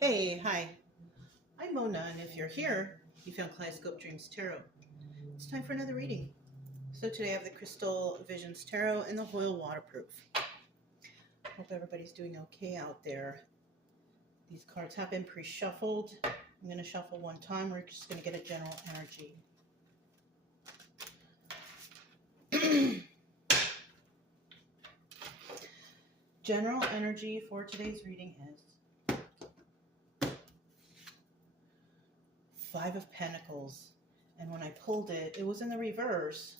Hey, hi. I'm Mona, and if you're here, you found Kaleidoscope Dreams Tarot. It's time for another reading. So today I have the Crystal Visions Tarot and the Hoyle Waterproof. Hope everybody's doing okay out there. These cards have been pre-shuffled. I'm going to shuffle one time. We're just going to get a general energy. General energy for today's reading is Five of Pentacles. And when I pulled it, it was in the reverse.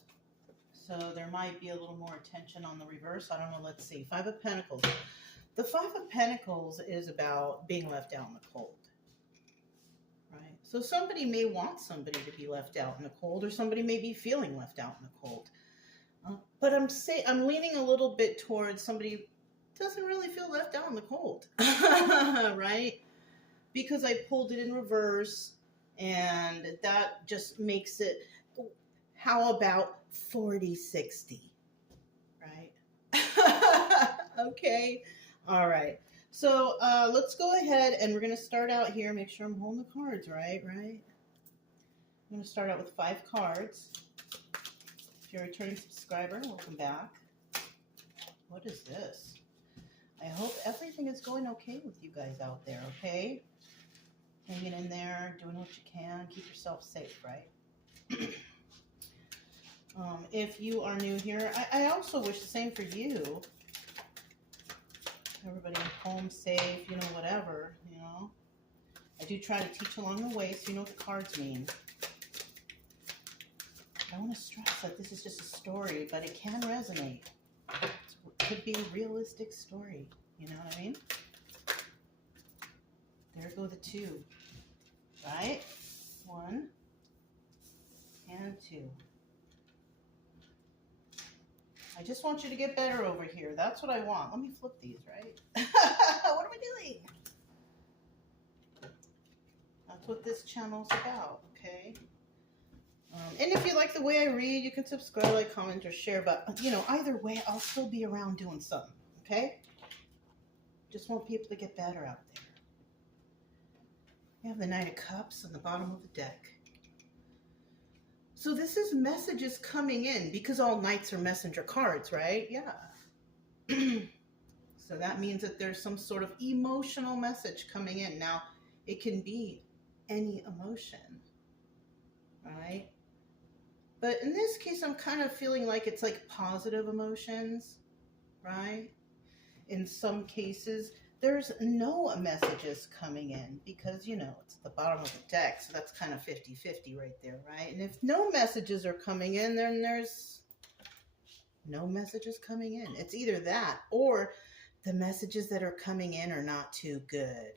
So there might be a little more attention on the reverse. I don't know. Let's see. Five of Pentacles. The Five of Pentacles is about being left out in the cold. Right? So somebody may want somebody to be left out in the cold, or somebody may be feeling left out in the cold. But I'm leaning a little bit towards somebody doesn't really feel left out in the cold. Right? Because I pulled it in reverse, and that just makes it, how about 40-60? Right? Okay. All right. So let's go ahead, and we're going to start out here. Make sure I'm holding the cards right. I'm going to start out with 5 cards. If you're a returning subscriber, welcome back. What is this? I hope everything is going okay with you guys out there, okay? Hanging in there, doing what you can. Keep yourself safe, right? If you are new here, I also wish the same for you. Everybody home safe, whatever, I do try to teach along the way, so you know what the cards mean. I want to stress that this is just a story, but it can resonate. It could be a realistic story, you know what I mean? There go the 2, right? 1 and 2. I just want you to get better over here. That's what I want. Let me flip these, right? What am I doing? That's what this channel's about, okay? And if you like the way I read, you can subscribe, like, comment, or share. But, either way, I'll still be around doing something, okay? Just want people to get better out there. We have the Knight of Cups on the bottom of the deck. So this is messages coming in, because all knights are messenger cards, right? Yeah. So that means that there's some sort of emotional message coming in. Now, it can be any emotion, right? But in this case, I'm kind of feeling like it's like positive emotions, right? In some cases, there's no messages coming in because, it's at the bottom of the deck. So that's kind of 50-50 right there, right? And if no messages are coming in, then there's no messages coming in. It's either that or the messages that are coming in are not too good.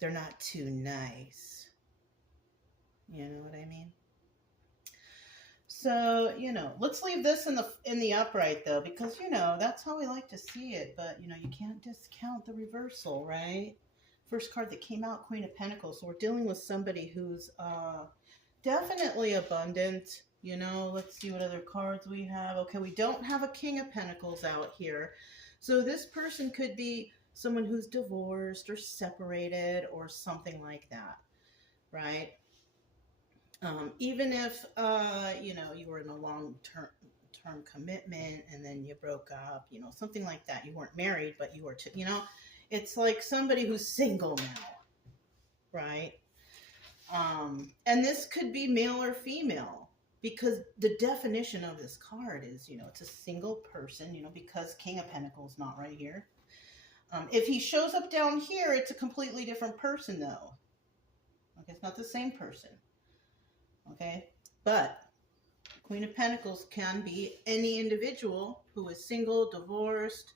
They're not too nice. You know what I mean? So, let's leave this in the upright, though, because, that's how we like to see it. But, you can't discount the reversal, right? First card that came out, Queen of Pentacles. So we're dealing with somebody who's definitely abundant. Let's see what other cards we have. Okay, we don't have a King of Pentacles out here. So this person could be someone who's divorced or separated or something like that, right? Even if, you were in a long-term commitment and then you broke up, something like that. You weren't married, but you were, it's like somebody who's single now, right? And this could be male or female, because the definition of this card is, it's a single person, because King of Pentacles not right here. If he shows up down here, it's a completely different person, though. Okay, it's not the same person. Okay, but Queen of Pentacles can be any individual who is single, divorced,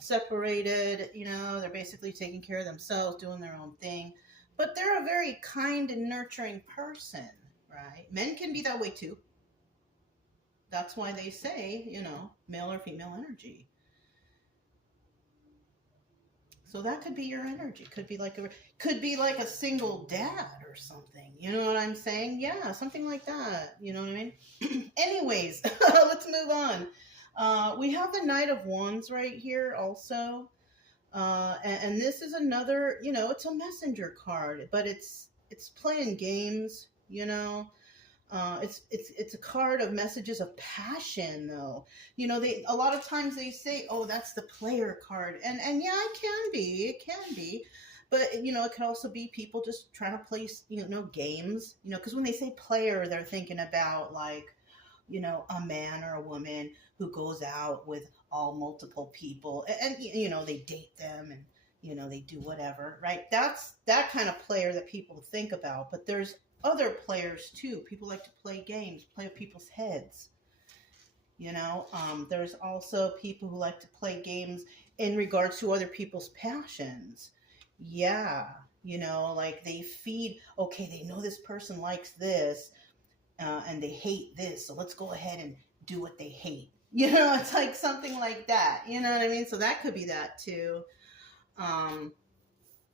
separated. They're basically taking care of themselves, doing their own thing. But they're a very kind and nurturing person, right? Men can be that way too. That's why they say, male or female energy. So that could be your energy. Could be like a single dad or something. You know what I'm saying? Yeah, something like that. You know what I mean? Anyways, let's move on. We have the Knight of Wands right here also. And this is another, it's a messenger card, but it's playing games, it's a card of messages of passion, though. They a lot of times they say, oh, that's the player card, and yeah, it can be, but it can also be people just trying to play games, because when they say player, they're thinking about like, a man or a woman who goes out with all multiple people, and they date them, and they do whatever, right? That's that kind of player that people think about. But there's other players too. People like to play games, play with people's heads. There's also people who like to play games in regards to other people's passions. Yeah, like they feed. Okay, they know this person likes this, and they hate this, so let's go ahead and do what they hate. It's like something like that. You know what I mean? So that could be that too.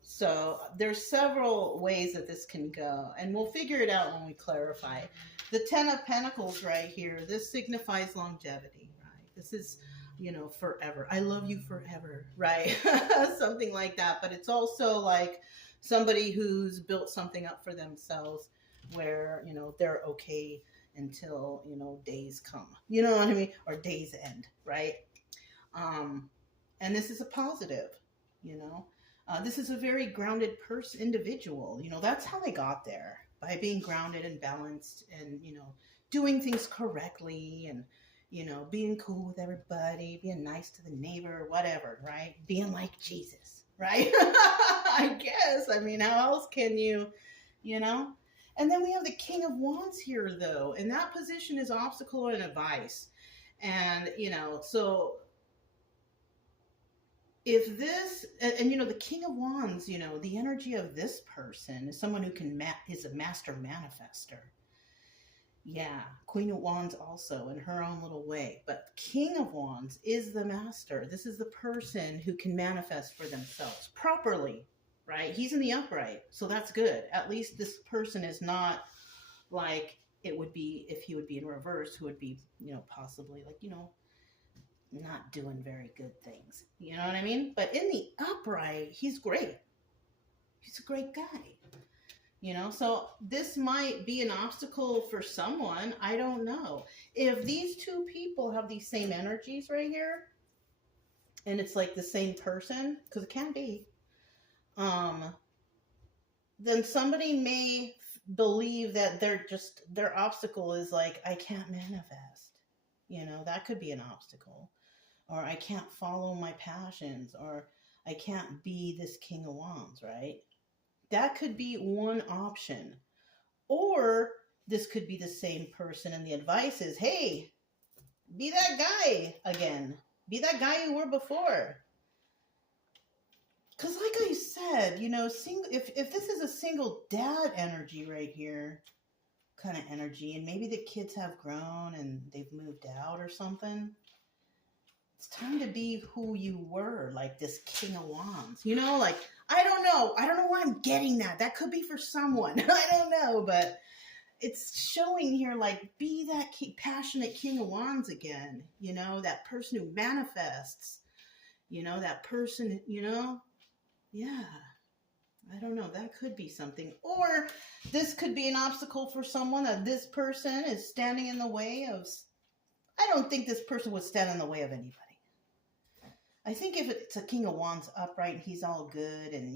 So there's several ways that this can go, and we'll figure it out when we clarify. The Ten of Pentacles right here, this signifies longevity, right? This is, forever. I love you forever, right? Something like that. But it's also like somebody who's built something up for themselves where, they're okay until, days come. You know what I mean? Or days end, right? And this is a positive, this is a very grounded individual. That's how they got there, by being grounded and balanced and, doing things correctly and, being cool with everybody, being nice to the neighbor, whatever, right? Being like Jesus, right? I guess. I mean, how else can you? And then we have the King of Wands here, though, and that position is obstacle and advice. And, so if this, and the King of Wands, the energy of this person is someone who is a master manifester. Yeah, Queen of Wands also in her own little way. But King of Wands is the master. This is the person who can manifest for themselves properly, right? He's in the upright, so that's good. At least this person is not like it would be if he would be in reverse, who would be, possibly like, not doing very good things. You know what I mean? But in the upright, he's great. He's a great guy. So this might be an obstacle for someone. I don't know. If these two people have these same energies right here, and it's like the same person, because it can be, then somebody may believe that their obstacle is like, I can't manifest. That could be an obstacle. Or I can't follow my passions, or I can't be this King of Wands, right? That could be one option. Or this could be the same person, and the advice is, hey, be that guy again. Be that guy you were before. Because like I said, if this is a single dad energy right here, kind of energy, and maybe the kids have grown and they've moved out or something, it's time to be who you were, like this King of Wands. Like, I don't know why I'm getting that. That could be for someone. I don't know, but it's showing here, like, be that passionate King of Wands again. That person who manifests. That person, yeah. I don't know. That could be something. Or this could be an obstacle for someone, that this person is standing in the way of. I don't think this person would stand in the way of anybody. I think if it's a King of Wands upright and he's all good and,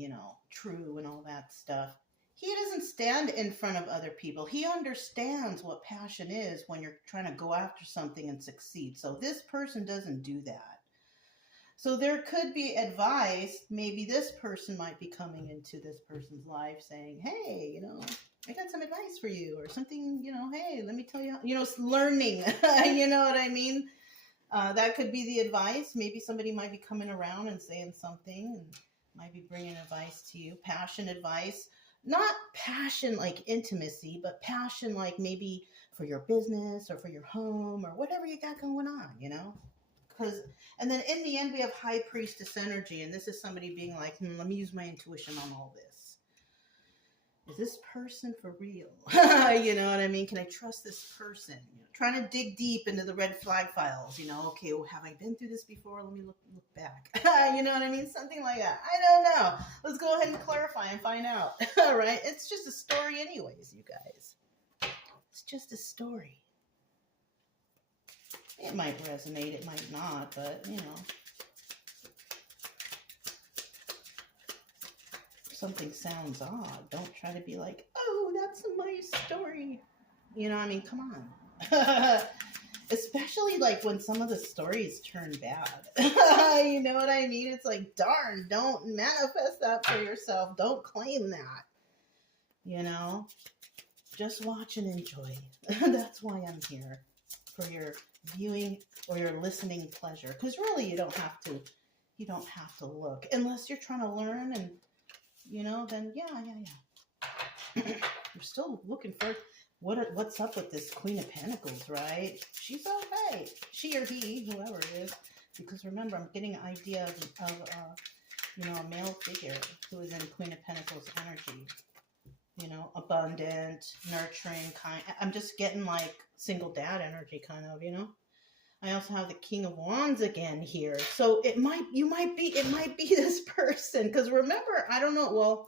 true and all that stuff, he doesn't stand in front of other people. He understands what passion is when you're trying to go after something and succeed. So this person doesn't do that. So there could be advice. Maybe this person might be coming into this person's life saying, hey, I got some advice for you, or something, hey, let me tell you, learning, you know what I mean? That could be the advice. Maybe somebody might be coming around and saying something and might be bringing advice to you. Passion advice. Not passion like intimacy, but passion like maybe for your business or for your home or whatever you got going on, And then in the end, we have High Priestess energy. And this is somebody being like, let me use my intuition on all this. is this person for real? You know what I mean? Can I trust this person? You know, trying to dig deep into the red flag files. You know, okay, well, have I been through this before? Let me look back. You know what I mean? Something like that. I don't know. Let's go ahead and clarify and find out. All right? It's just a story anyways, you guys. It's just a story. It might resonate, it might not, but, you know. If something sounds odd, don't try to be like, oh, that's my story. You know, I mean, come on. Especially, like, when some of the stories turn bad. You know what I mean? It's like, darn, don't manifest that for yourself. Don't claim that. You know? Just watch and enjoy. That's why I'm here. For your viewing or your listening pleasure. Because really, you don't have to look. Unless you're trying to learn and, you know, then yeah. You're still looking for what's up with this Queen of Pentacles, right? She's okay. She or he, whoever it is. Because remember, I'm getting an idea of you know, a male figure who is in Queen of Pentacles energy. You know, abundant, nurturing, kind. I'm just getting like single dad energy, kind of, you know. I also have the King of Wands again here, so it might be this person. Because remember, I don't know. Well,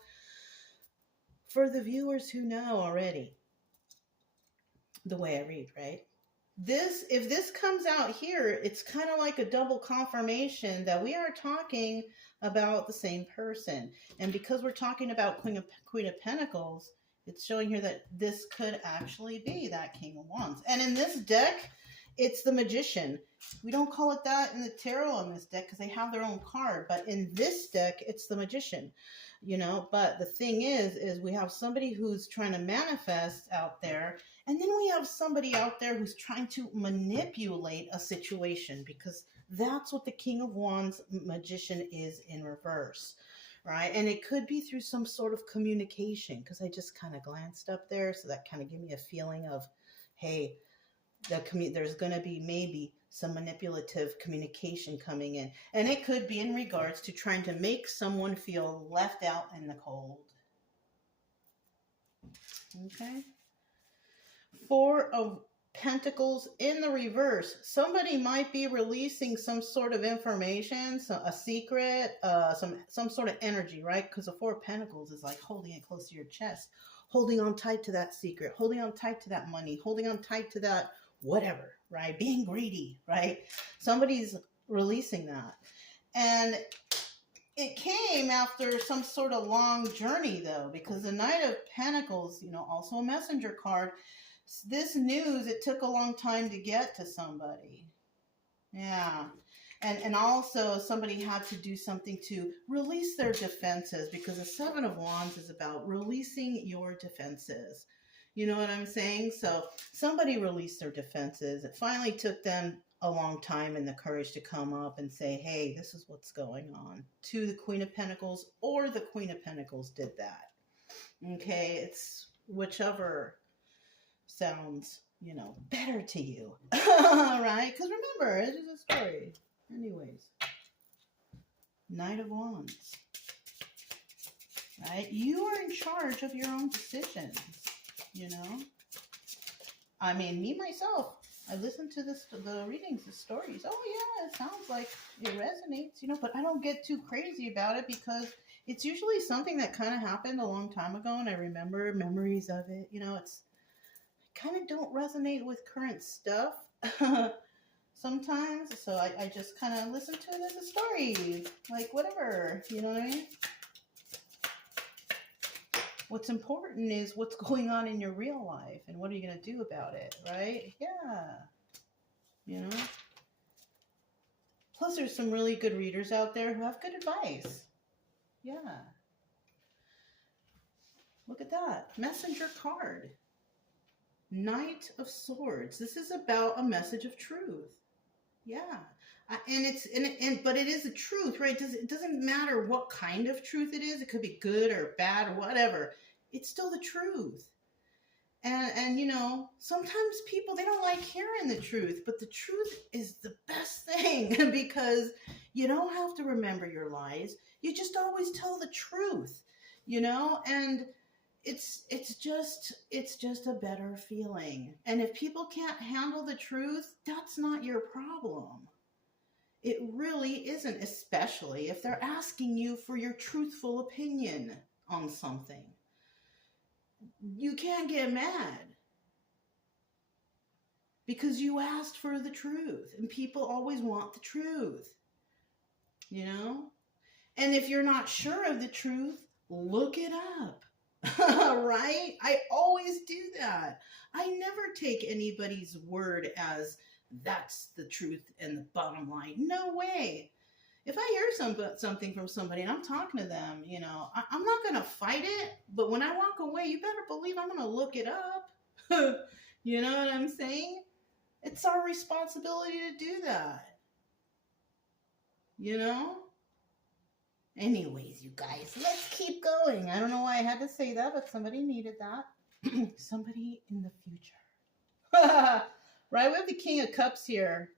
for the viewers who know already, the way I read, right? If this comes out here, it's kind of like a double confirmation that we are talking about the same person. And because we're talking about Queen of Pentacles, it's showing here that this could actually be that King of Wands. And in this deck, it's the Magician. We don't call it that in the tarot on this deck because they have their own card. But in this deck, it's the Magician. You know, but the thing is we have somebody who's trying to manifest out there. And then we have somebody out there who's trying to manipulate a situation, because that's what the King of Wands Magician is in reverse, right? And it could be through some sort of communication, because I just kind of glanced up there. So that kind of gave me a feeling of, hey, there's going to be maybe some manipulative communication coming in. And it could be in regards to trying to make someone feel left out in the cold. Okay. Four of Pentacles in the reverse. Somebody might be releasing some sort of information, a secret, some sort of energy, right? Because the Four of Pentacles is like holding it close to your chest, holding on tight to that secret, holding on tight to that money, holding on tight to that whatever, right? Being greedy, right? Somebody's releasing that. And it came after some sort of long journey, though, because the Knight of Pentacles, you know, also a messenger card. This news, it took a long time to get to somebody. Yeah. And also somebody had to do something to release their defenses, because the Seven of Wands is about releasing your defenses. You know what I'm saying? So somebody released their defenses. It finally took them a long time and the courage to come up and say, hey, this is what's going on, to the Queen of Pentacles, or the Queen of Pentacles did that. Okay, it's whichever sounds, you know, better to you. Right? Because remember, it's just a story. Anyways, Knight of Wands. Right? You are in charge of your own decisions, you know? I mean, me, myself, I listen to the readings, the stories. Oh, yeah, it sounds like it resonates, you know, but I don't get too crazy about it, because it's usually something that kind of happened a long time ago, and I remember memories of it. You know, it's kind of don't resonate with current stuff sometimes, so I just kind of listen to it as a story, like whatever, you know what I mean? What's important is what's going on in your real life, and what are you going to do about it, right? Yeah, you know? Plus, there's some really good readers out there who have good advice. Yeah. Look at that. Messenger card. Knight of Swords. This is about a message of truth. Yeah. But it is a truth, right? It doesn't matter what kind of truth it is. It could be good or bad or whatever. It's still the truth. And you know, sometimes people, they don't like hearing the truth, but the truth is the best thing, because you don't have to remember your lies. You just always tell the truth, you know? And it's just a better feeling. And if people can't handle the truth, that's not your problem. It really isn't, especially if they're asking you for your truthful opinion on something. You can't get mad because you asked for the truth, and people always want the truth, you know? And if you're not sure of the truth, look it up. Right? I always do that. I never take anybody's word as that's the truth and the bottom line. No way. If I hear something from somebody and I'm talking to them, you know, I'm not going to fight it. But when I walk away, you better believe I'm going to look it up. You know what I'm saying? It's our responsibility to do that. You know? Anyways, you guys, let's keep going. I don't know why I had to say that, but somebody needed that. Somebody in the future. Right? We have the King of Cups here.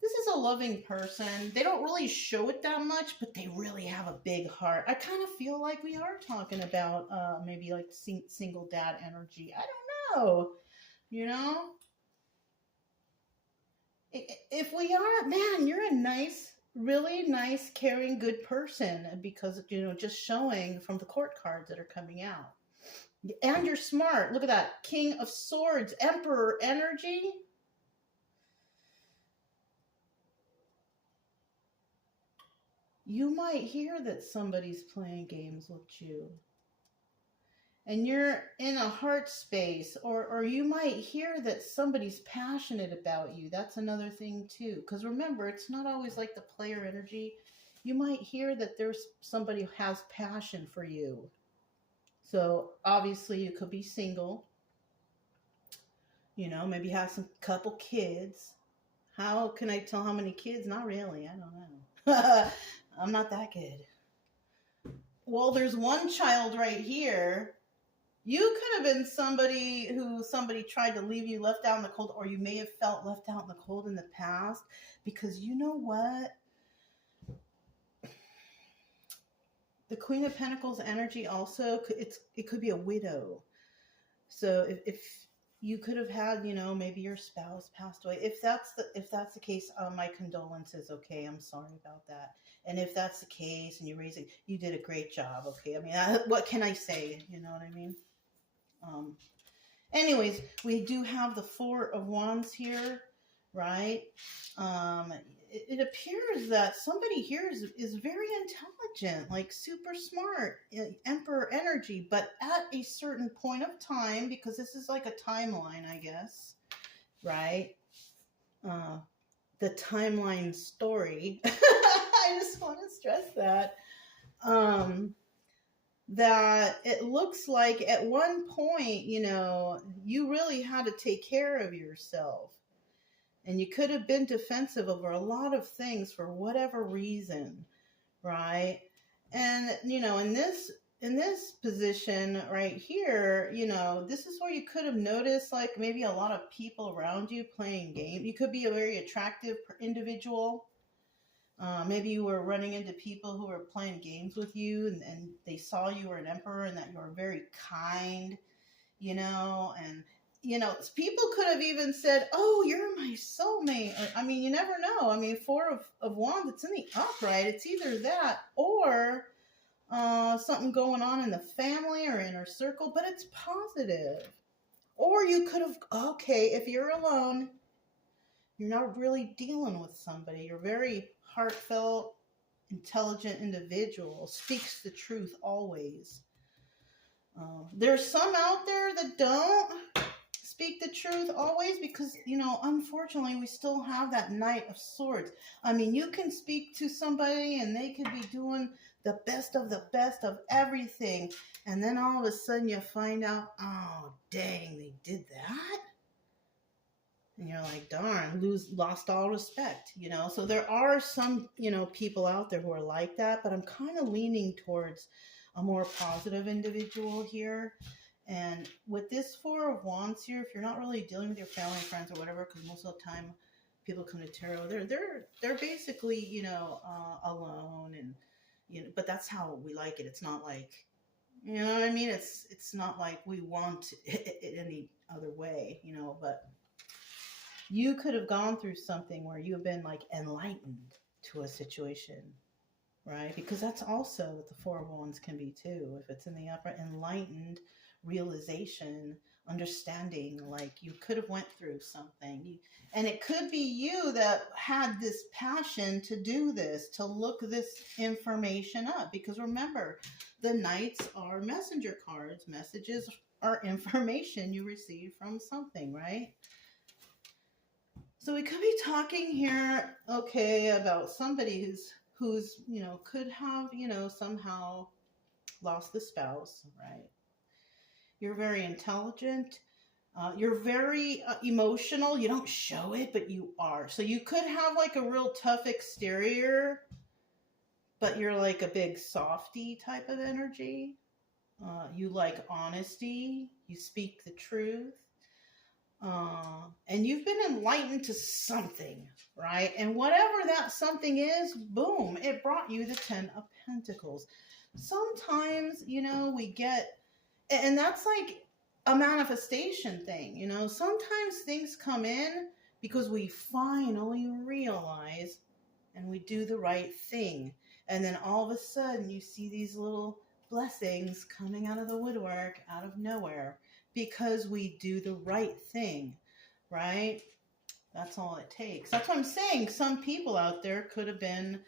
This is a loving person. They don't really show it that much, but they really have a big heart. I kind of feel like we are talking about maybe like single dad energy. I don't know. You know? If we are, man, you're a nice, really nice, caring, good person, because, you know, just showing from the court cards that are coming out. And you're smart. Look at that. King of Swords, Emperor energy. You might hear that somebody's playing games with you. And you're in a heart space, or you might hear that somebody's passionate about you. That's another thing too. Because remember, it's not always like the player energy. You might hear that there's somebody who has passion for you. So obviously you could be single. You know, maybe have some couple kids. How can I tell how many kids? Not really. I don't know. I'm not that good. Well, there's one child right here. You could have been somebody tried to leave you left out in the cold, or you may have felt left out in the cold in the past, because you know what? The Queen of Pentacles energy also, it could be a widow. So if you could have had, you know, maybe your spouse passed away. If that's the case, my condolences. Okay, I'm sorry about that. And if that's the case, and you did a great job. Okay, I mean, what can I say? You know what I mean? Anyways, we do have the Four of Wands here, right? It appears that somebody here is very intelligent, like super smart, Emperor energy, but at a certain point of time, because this is like a timeline, I guess, right? The timeline story. I just want to stress that. That it looks like at one point, you know, you really had to take care of yourself. And you could have been defensive over a lot of things for whatever reason, right? And, you know, in this position right here, you know, this is where you could have noticed like maybe a lot of people around you playing games. You could be a very attractive individual. Maybe you were running into people who were playing games with you, and they saw you were an emperor and that you were very kind, you know, and, you know, people could have even said, oh, you're my soulmate. Or, I mean, you never know. I mean, Four of Wands, it's in the upright. It's either that or something going on in the family or inner circle, but it's positive. Or you could have, okay, if you're alone, you're not really dealing with somebody. You're very heartfelt, intelligent individual, speaks the truth always. There's some out there that don't speak the truth always because, you know, unfortunately, we still have that Knight of Swords. I mean, you can speak to somebody and they could be doing the best of everything. And then all of a sudden you find out, oh, dang, they did that? And you're like, darn, lost all respect, you know? So there are some, you know, people out there who are like that, but I'm kind of leaning towards a more positive individual here. And with this Four of Wands here, if you're not really dealing with your family, friends, or whatever, because most of the time people come to tarot, they're basically, you know, alone, and, you know, but that's how we like it. It's not like You know what I mean? It's not like we want it any other way, you know, but you could have gone through something where you have been like enlightened to a situation, right? Because that's also what the Four of Wands can be too. If it's in the upper, enlightened realization, understanding, like you could have went through something. And it could be you that had this passion to do this, to look this information up. Because remember, the Knights are messenger cards. Messages are information you receive from something, right? So we could be talking here, okay, about somebody who's you know, could have, you know, somehow lost the spouse, right? You're very intelligent. You're very emotional. You don't show it, but you are. So you could have like a real tough exterior, but you're like a big softy type of energy. You like honesty. You speak the truth. And you've been enlightened to something, right? And whatever that something is, boom, it brought you the 10 of Pentacles. Sometimes, you know, we get, and that's like a manifestation thing, you know. Sometimes things come in because we finally realize and we do the right thing. And then all of a sudden you see these little blessings coming out of the woodwork, out of nowhere, because we do the right thing, right? That's all it takes. That's what I'm saying. Some people out there could have been,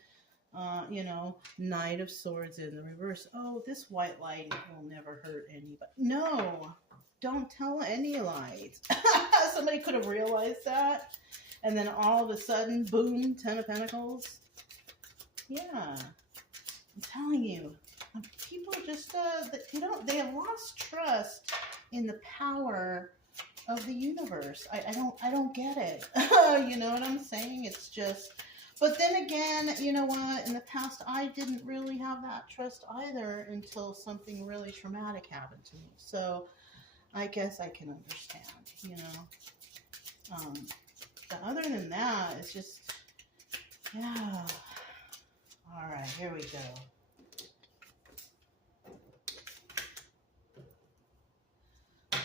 you know, Knight of Swords in the reverse. Oh, this white light will never hurt anybody. No, don't tell any lies. Somebody could have realized that. And then all of a sudden, boom, 10 of Pentacles. Yeah, I'm telling you. People just, they have lost trust in the power of the universe. I don't get it. You know what I'm saying? It's just, but then again, you know what? In the past, I didn't really have that trust either until something really traumatic happened to me. So I guess I can understand, you know. But other than that, it's just, yeah. All right, here we go.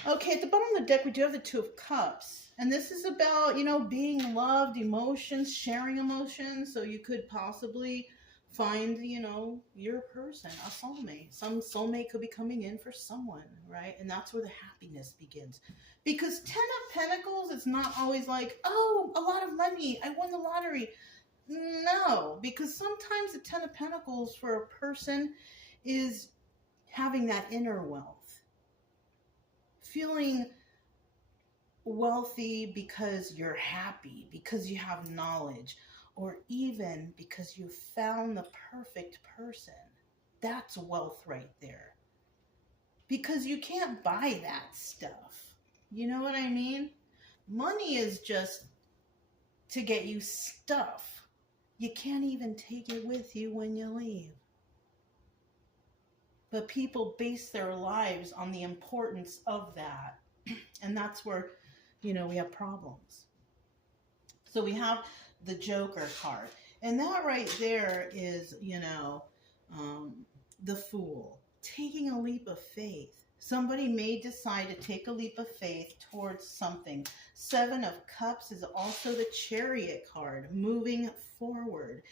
Okay, at the bottom of the deck, we do have the Two of Cups. And this is about, you know, being loved, emotions, sharing emotions. So you could possibly find, you know, your person, a soulmate. Some soulmate could be coming in for someone, right? And that's where the happiness begins. Because 10 of Pentacles is not always like, oh, a lot of money, I won the lottery. No, because sometimes the 10 of Pentacles for a person is having that inner wealth. Feeling wealthy because you're happy, because you have knowledge, or even because you found the perfect person. That's wealth right there. Because you can't buy that stuff. You know what I mean? Money is just to get you stuff. You can't even take it with you when you leave. But people base their lives on the importance of that. And that's where, you know, we have problems. So we have the Joker card. And that right there is, you know, the Fool. Taking a leap of faith. Somebody may decide to take a leap of faith towards something. 7 of Cups is also the Chariot card. Moving forward.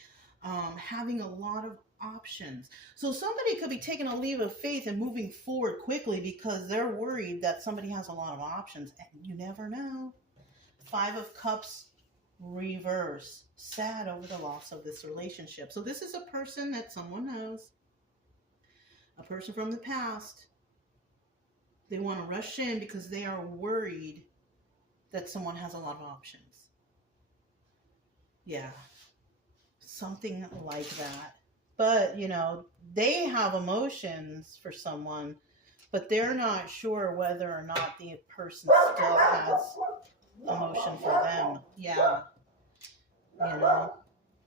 Having a lot of options. So somebody could be taking a leap of faith and moving forward quickly because they're worried that somebody has a lot of options. And you never know. 5 of Cups reverse. Sad over the loss of this relationship. So this is a person that someone knows. A person from the past. They want to rush in because they are worried that someone has a lot of options. Yeah. Something like that. But, you know, they have emotions for someone, but they're not sure whether or not the person still has emotion for them. Yeah. You know,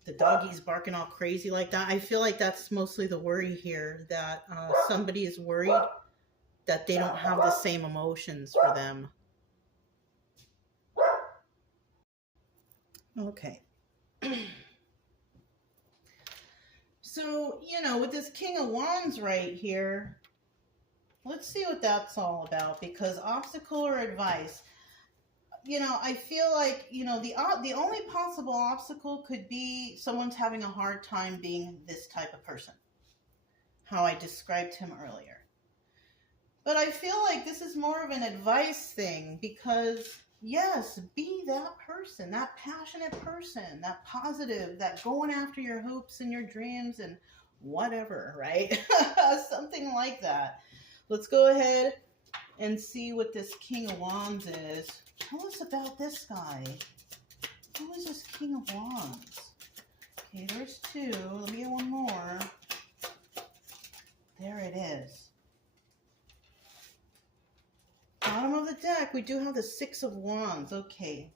the doggy's barking all crazy like that. I feel like that's mostly the worry here, that somebody is worried that they don't have the same emotions for them. Okay. So, you know, with this King of Wands right here, Let's see what that's all about, because obstacle or advice, I feel like, the only possible obstacle could be someone's having a hard time being this type of person, how I described him earlier. But I feel like this is more of an advice thing, because yes, be that person, that passionate person, that positive, that going after your hopes and your dreams and whatever, right? Something like that. Let's go ahead and see what this King of Wands is. Tell us about this guy. Who is this King of Wands? Okay, there's two. Let me get one more. There it is. Bottom of the deck, we do have the Six of Wands. Okay.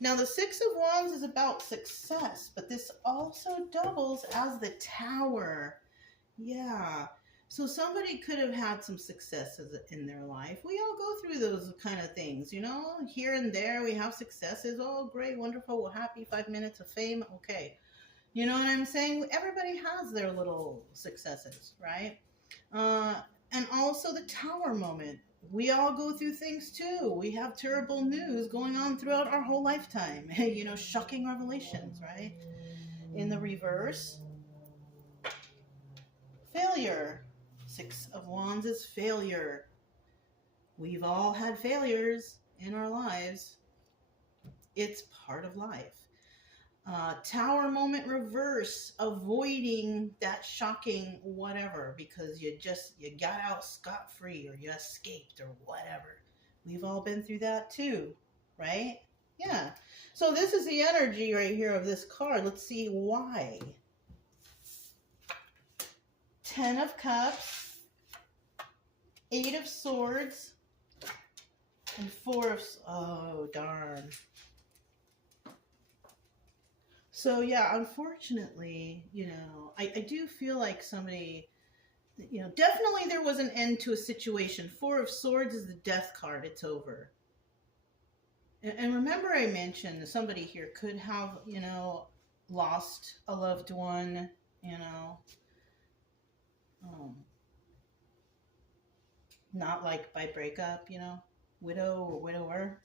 Now, the Six of Wands is about success, but this also doubles as the Tower. Yeah. So somebody could have had some successes in their life. We all go through those kind of things, Here and there, we have successes. Oh, great, wonderful, well, happy, 5 minutes of fame. Okay. You know what I'm saying? Everybody has their little successes, right? And also the Tower moment. We all go through things too. We have terrible news going on throughout our whole lifetime. Shocking revelations, right? In the reverse, failure. Six of Wands is failure. We've all had failures in our lives. It's part of life. Tower moment reverse, avoiding that shocking whatever because you got out scot-free or you escaped or whatever. We've all been through that too, right? Yeah. So this is the energy right here of this card. Let's see why. 10 of Cups, 8 of Swords, and 4 of... Oh, darn. So, yeah, unfortunately, I do feel like somebody, definitely there was an end to a situation. 4 of Swords is the Death card. It's over. And remember I mentioned somebody here could have, lost a loved one, not like by breakup, widow or widower.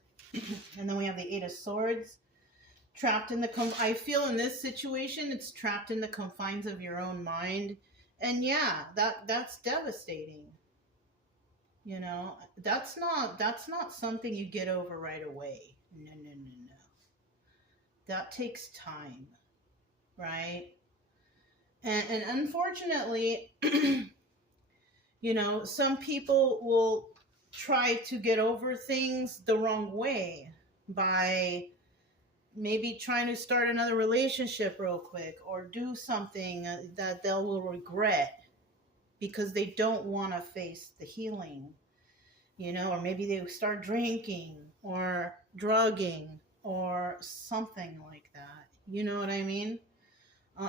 And then we have the 8 of Swords. Trapped in I feel in this situation, it's trapped in the confines of your own mind. And yeah, that's devastating. That's not something you get over right away. No. That takes time, right? And unfortunately, some people will try to get over things the wrong way by maybe trying to start another relationship real quick or do something that they will regret because they don't want to face the healing, or maybe they start drinking or drugging or something like that. You know what I mean?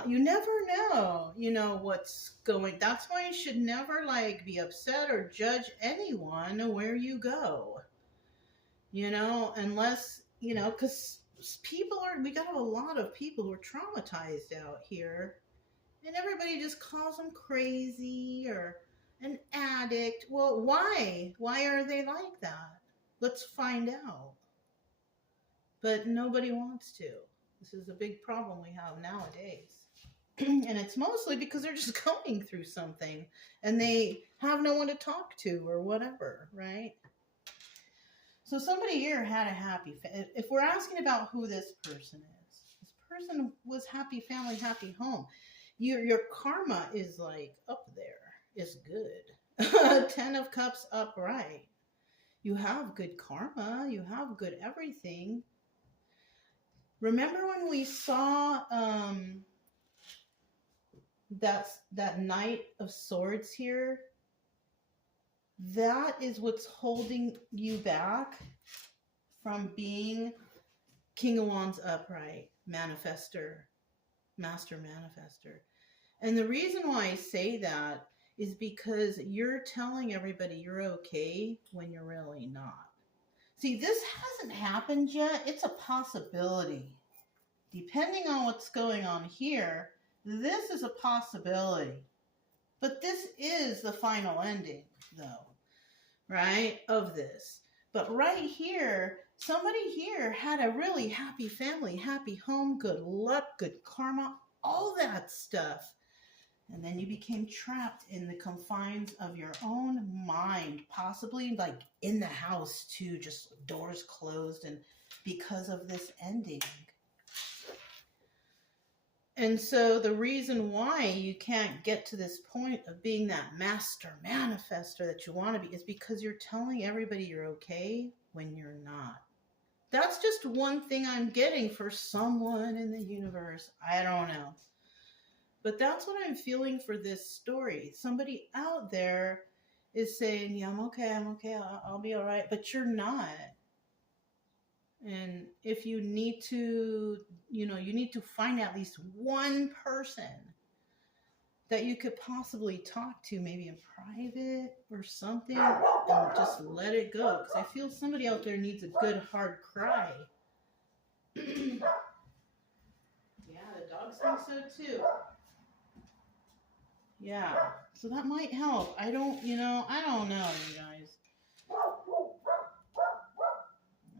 You never know, what's going. That's why you should never be upset or judge anyone where you go, unless, because we got a lot of people who are traumatized out here, and everybody just calls them crazy or an addict. Well, why? Why are they like that? Let's find out. But nobody wants to. This is a big problem we have nowadays. And it's mostly because they're just going through something and they have no one to talk to or whatever, right? So somebody here had a happy if we're asking about who this person is, this person was happy family, happy home. Your karma is up there. It's good. 10 of Cups upright. You have good karma. You have good everything. Remember when we saw that Knight of Swords here? That is what's holding you back from being King of Wands upright, manifester, master manifester. And the reason why I say that is because you're telling everybody you're okay when you're really not. See, this hasn't happened yet. It's a possibility. Depending on what's going on here, this is a possibility. But this is the final ending, though. right, of this. But right here, somebody here had a really happy family, happy home, good luck, good karma, all that stuff. And then you became trapped in the confines of your own mind, possibly like in the house too, just doors closed, and because of this ending. And so the reason why you can't get to this point of being that master manifester that you want to be is because you're telling everybody you're okay when you're not. That's just one thing I'm getting for someone in the universe. I don't know. But that's what I'm feeling for this story. Somebody out there is saying, yeah, I'm okay, I'll be all right. But you're not. And if you need to, you need to find at least one person that you could possibly talk to, maybe in private or something, and just let it go. Because I feel somebody out there needs a good hard cry. Yeah, the dogs think so too. Yeah, so that might help. I don't know, you guys.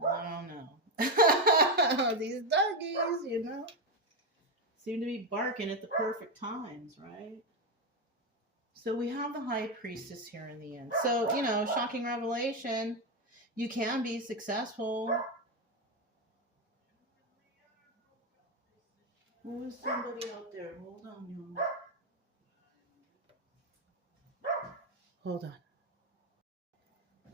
I don't know. These doggies, seem to be barking at the perfect times, right? So we have the High Priestess here in the end. So, shocking revelation. You can be successful. There was somebody out there. Hold on, y'all. Hold on.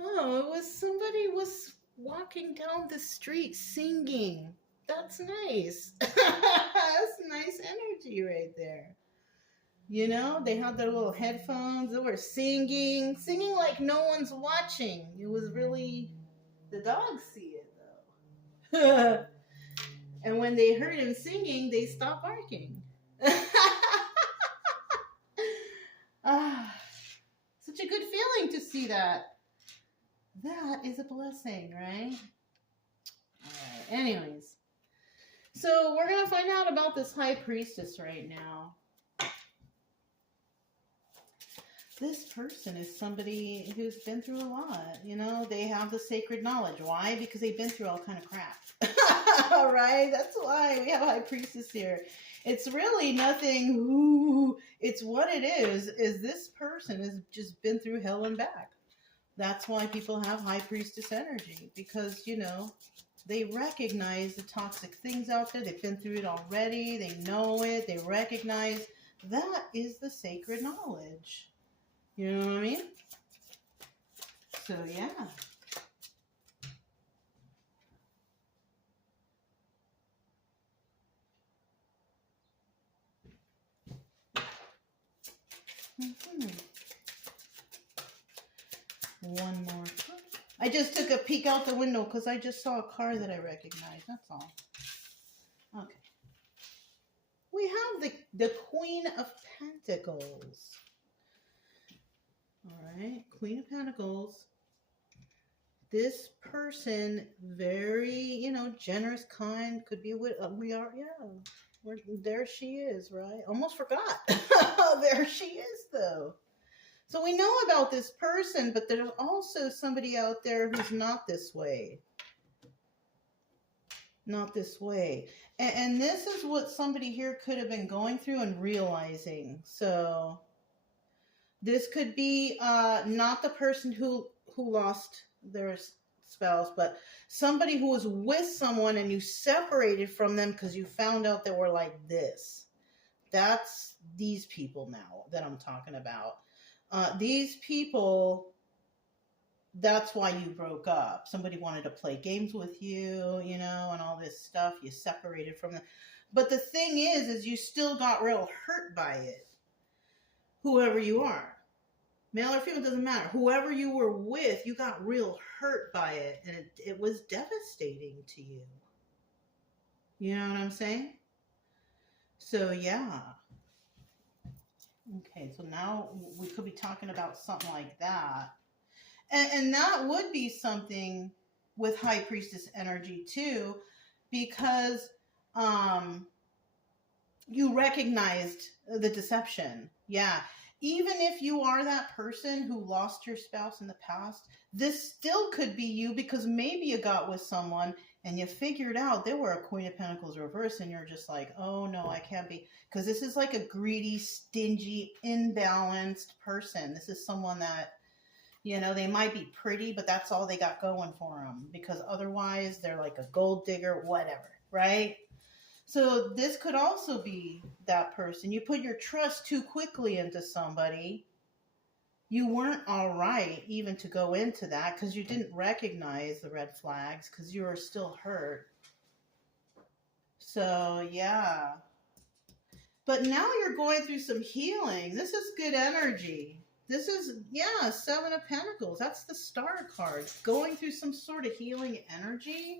Oh, it was somebody was walking down the street singing. That's nice. That's nice energy right there. They had their little headphones. They were singing like no one's watching. It was really, the dogs see it though. And when they heard him singing, they stopped barking. Such a good feeling to see that. That is a blessing, right? All right. Anyways, so we're going to find out about this High Priestess right now. This person is somebody who's been through a lot. They have the sacred knowledge. Why? Because they've been through all kind of crap. All right? That's why we have a High Priestess here. It's really nothing, ooh. It's what it is this person has just been through hell and back. That's why people have High Priestess energy, because, they recognize the toxic things out there. They've been through it already. They know it. They recognize that is the sacred knowledge. You know what I mean? So, yeah. One more. I just took a peek out the window because I just saw a car that I recognized. That's all. Okay. We have the Queen of Pentacles. All right. Queen of Pentacles. This person, very, generous, kind, could be with, we are, yeah. There she is, right? Almost forgot. There she is, though. So we know about this person, but there's also somebody out there who's not this way. Not this way. And this is what somebody here could have been going through and realizing. So this could be not the person who lost their spouse, but somebody who was with someone and you separated from them because you found out they were like this. That's these people now that I'm talking about. These people, that's why you broke up. Somebody wanted to play games with you, and all this stuff. You separated from them. But the thing is you still got real hurt by it. Whoever you are. Male or female, doesn't matter. Whoever you were with, you got real hurt by it. And it was devastating to you. You know what I'm saying? So, yeah. Okay, so now we could be talking about something like that. And that would be something with High Priestess energy too, because you recognized the deception. Yeah. Even if you are that person who lost your spouse in the past, this still could be you, because maybe you got with someone and you figured out they were a Queen of Pentacles reverse, and you're just like, oh no, I can't be, because this is like a greedy, stingy, imbalanced person. This is someone that, you know, they might be pretty, but that's all they got going for them, because otherwise they're like a gold digger, whatever, right? So this could also be that person. You put your trust too quickly into somebody. You weren't all right even to go into that, because you didn't recognize the red flags, because you were still hurt. So, yeah. But now you're going through some healing. This is good energy. This is, yeah, Seven of Pentacles. That's the Star card. Going through some sort of healing energy.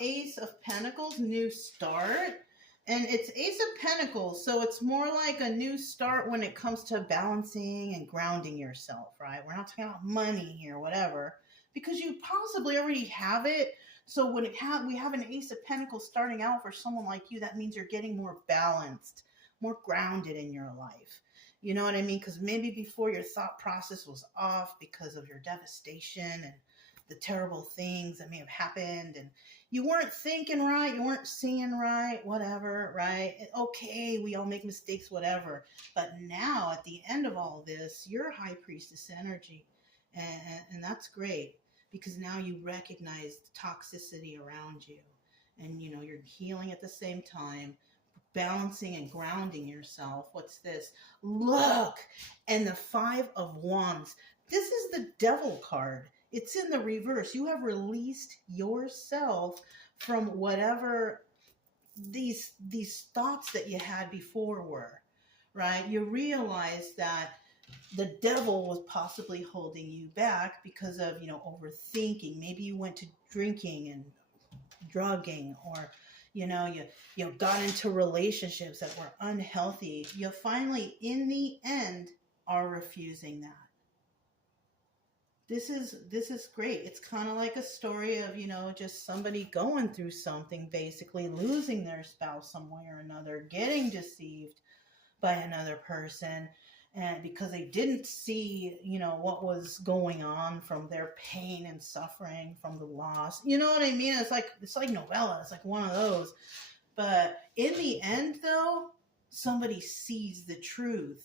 Ace of Pentacles, new start. And it's Ace of Pentacles, so it's more like a new start when it comes to balancing and grounding yourself, right? We're not talking about money here, whatever, because you possibly already have it. So when we have an Ace of Pentacles starting out for someone like you, that means you're getting more balanced, more grounded in your life. You know what I mean? Because maybe before your thought process was off because of your devastation and the terrible things that may have happened, and you weren't thinking right, you weren't seeing right, whatever, right? Okay, we all make mistakes, whatever. But now, at the end of all this, you're High Priestess energy, and that's great, because now you recognize the toxicity around you, and you know you're healing at the same time, balancing and grounding yourself. What's this? Look, and the Five of Wands. This is the Devil card. It's in the reverse. You have released yourself from whatever these thoughts that you had before were, right? You realize that the devil was possibly holding you back because of, you know, overthinking. Maybe you went to drinking and drugging, or, you know, you got into relationships that were unhealthy. You finally, in the end, are refusing that. This is great. It's kind of like a story of, you know, just somebody going through something, basically losing their spouse some way or another, getting deceived by another person, and because they didn't see, you know, what was going on from their pain and suffering from the loss. You know what I mean? It's like novella. It's like one of those. But in the end, though, somebody sees the truth.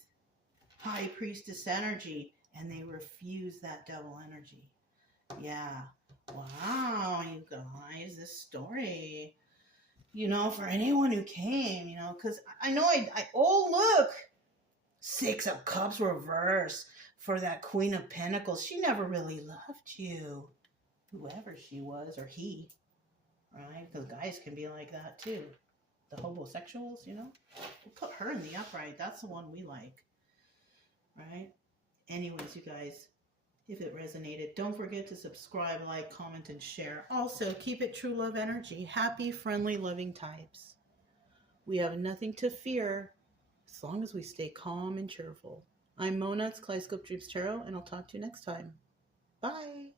High Priestess energy. And they refuse that devil energy. Yeah. Wow, you guys, this story, you know, for anyone who came, you know, because I know oh, look, Six of Cups reverse for that Queen of Pentacles. She never really loved you, whoever she was, or he, right? Because guys can be like that too. The homosexuals, you know. We'll put her in the upright. That's the one we like, right? Anyways, you guys, if it resonated, don't forget to subscribe, like, comment, and share. Also, keep it true love energy. Happy, friendly, loving types. We have nothing to fear as long as we stay calm and cheerful. I'm Mona, it's Kaleidoscope Dreams Tarot, and I'll talk to you next time. Bye.